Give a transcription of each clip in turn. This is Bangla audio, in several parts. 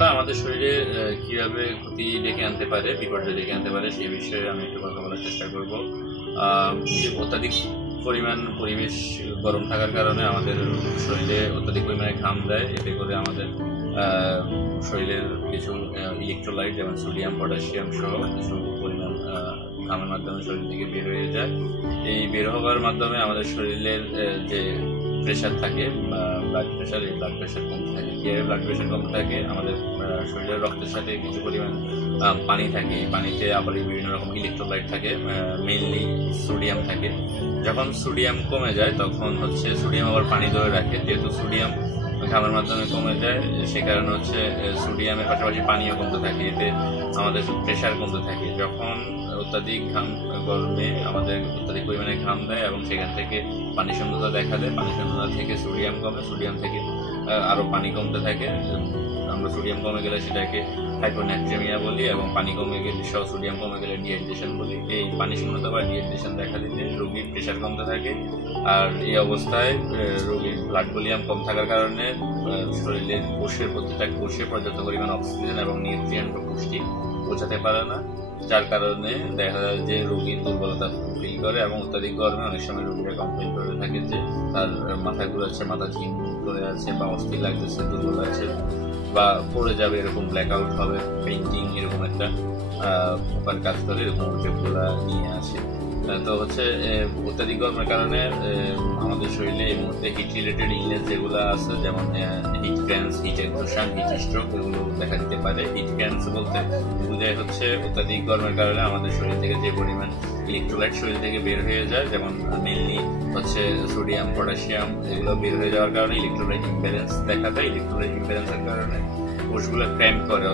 শূন্যতা আমাদের শরীরে কিভাবে ক্ষতি ডেকে আনতে পারে, বিপর্যয় ডেকে আনতে পারে সেই বিষয়ে আমি একটু কথা বলার চেষ্টা করব। অত্যাধিক পরিমাণ পরিবেশ গরম থাকার কারণে আমাদের শরীরে অত্যাধিক পরিমাণে ঘাম দেয়। এতে করে আমাদের শরীরের কিছু ইলেকট্রোলাইট যেমন সোডিয়াম, পটাশিয়াম সহ কিছু পরিমাণ ঘামের মাধ্যমে শরীর থেকে বের হয়ে যায়। এই বের হওয়ার মাধ্যমে আমাদের শরীরের যে প্রেশার থাকে, ব্লাড প্রেশার, এই ব্লাড প্রেশার কমতে থাকে। কীভাবে ব্লাড প্রেশার কমতে থাকে? আমাদের শরীরের রক্তের সাথে কিছু পরিমাণ পানি থাকে। এই পানিতে আবার বিভিন্ন রকম ইলেকট্রোলাইট থাকে, মেইনলি সোডিয়াম থাকে। যখন সোডিয়াম কমে যায় তখন সোডিয়াম আবার পানি ধরে রাখে। যেহেতু সোডিয়াম ঘামের মাধ্যমে কমে যায়, সে কারণে সোডিয়ামের পাশাপাশি পানিও কমতে থাকে। এতে আমাদের প্রেশার কমতে থাকে। যখন অত্যাধিক ঘাম গরমে আমাদের অত্যাধিক পরিমাণে ঘাম দেয় এবং সেখান থেকে পানি শূন্যতা দেখা দেয়। পানি শূন্যতা থেকে সোডিয়াম কমে, সোডিয়াম থেকে আরও পানি কমতে থাকে। আমরা সোডিয়াম কমে গেলে সেটাকে হাইপোন্যাট্রেমিয়া বলি এবং পানি কমে গেলে সোডিয়াম কমে গেলে ডিহাইড্রেশন বলি। এই পানি শূন্যতা বা ডিহাইড্রেশন দেখা দিলে রোগীর প্রেশার কমতে থাকে। আর এই অবস্থায় রোগীর ব্লাড ভলিউম কম থাকার কারণে শরীরের কোষের প্রতিটা কোষে পর্যাপ্ত পরিমাণ অক্সিজেন এবং নিউট্রিয়েন্ট বা পুষ্টি পৌঁছাতে পারে না, যার কারণে দেখা যায় যে রোগীর দুর্বলতা ফিল করে। এবং অত্যাধিক গরমে অনেক সময় রোগীরা কমপ্লেন করে থাকে যে তার মাথা ঘুরাচ্ছে, মাথা ঝিম করে আছে বা অস্থির লাগতেছে, দুর্বল আছে বা পড়ে যাবে, এরকম ব্ল্যাক আউট হবে, পেইন্টিং এরকম একটা কাজ করে, এরকম অভিযোগগুলো নিয়ে আসে। তো অত্যাধিক গরমের কারণে আমাদের শরীরে এই মুহূর্তে হিট রিলেটেড ইলনেস যেগুলো আছে, যেমন heat cramps, heat exhaustion, heat stroke, এগুলো দেখা দিতে পারে। হিট ক্র্যান্স বলতে বোঝায় অত্যাধিক গরমের কারণে আমাদের শরীর থেকে যে পরিমাণ ইলেকট্রোলাইট শরীর থেকে বের হয়ে যায়, যেমন মেনলি সোডিয়াম, পটাশিয়াম, এগুলো বের হয়ে যাওয়ার কারণে ইলেকট্রোলাইট ইমব্যালেন্স দেখা দেয়। ইলেকট্রোলাইট ইমব্যালেন্সের কারণে কোষগুলো ক্র্যাম্প করে,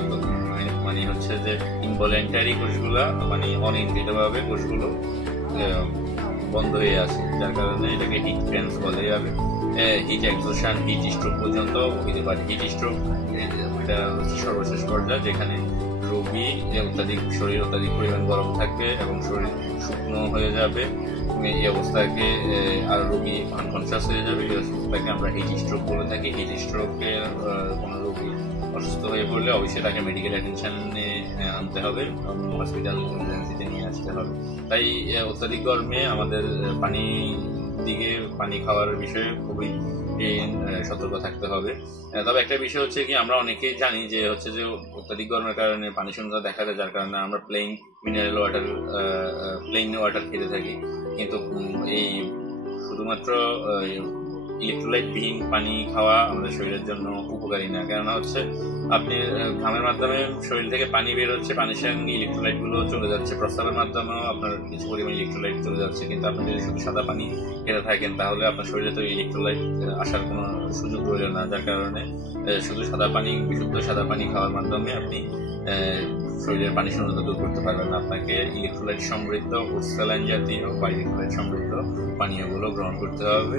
মানে যে ইনভলেন্টারি কোষগুলো, মানে অনিয়ন্ত্রিতভাবে কোষগুলো বন্ধ হয়ে আসে, যার কারণে এটাকে হিট ক্র্যান্স বলে যাবে। হিট এক্সোশন, হিট স্ট্রোক পর্যন্ত হতে পারে। হিট স্ট্রোক এটা সর্বশেষ পর্যায়ে, যেখানে রোগী শরীর অত্যাধিক পরিমাণ গরম থাকবে এবং শরীর শুকনো হয়ে যাবে। এই অবস্থাকে আর রোগী আনকনশাস হয়ে যাবে। এই অবস্থাকে আমরা হিট স্ট্রোক বলে থাকি। হিট স্ট্রোকে কোনো রোগী অসুস্থ হয়ে পড়লে অবশ্যই তাকে মেডিকেল অ্যাটেনশনে আনতে হবে, হসপিটাল ইমার্জেন্সিতে নিয়ে আসতে হবে। তাই অত্যাধিক গরমে আমাদের পানি খাওয়ার বিষয়ে খুবই সতর্ক থাকতে হবে। তবে একটা বিষয় কি, আমরা অনেকেই জানি যে যে অত্যাধিক গরমের কারণে পানি শূন্যতা দেখা দেয়, যার কারণে আমরা plain mineral water, plain water খেতে থাকি। কিন্তু এই শুধুমাত্র ইলেকট্রোলাইট বিহীন পানি খাওয়া আমাদের শরীরের জন্য উপকারী না। কেননা আপনি ঘামের মাধ্যমে শরীর থেকে পানি বের হচ্ছে, পানির সঙ্গে ইলেকট্রোলাইট গুলো চলে যাচ্ছে, প্রস্রাবের মাধ্যমেও আপনার কিছু পরিমাণ ইলেকট্রোলাইট চলে যাচ্ছে। কিন্তু আপনি যদি শুধু সাদা পানি খেতে থাকেন তাহলে আপনার শরীরে তো ইলেকট্রোলাইট আসার কোনো সুযোগ রইল না, যার কারণে শুধু বিশুদ্ধ সাদা পানি খাওয়ার মাধ্যমে আপনি শরীরের পানি শূন্যতা দূর করতে পারবেন না। আপনাকে ইলেকট্রোলাইট সমৃদ্ধ, ওটস স্যালাইন জাতীয় বা ইলেকট্রোলাইট সমৃদ্ধ পানীয়গুলো গ্রহণ করতে হবে।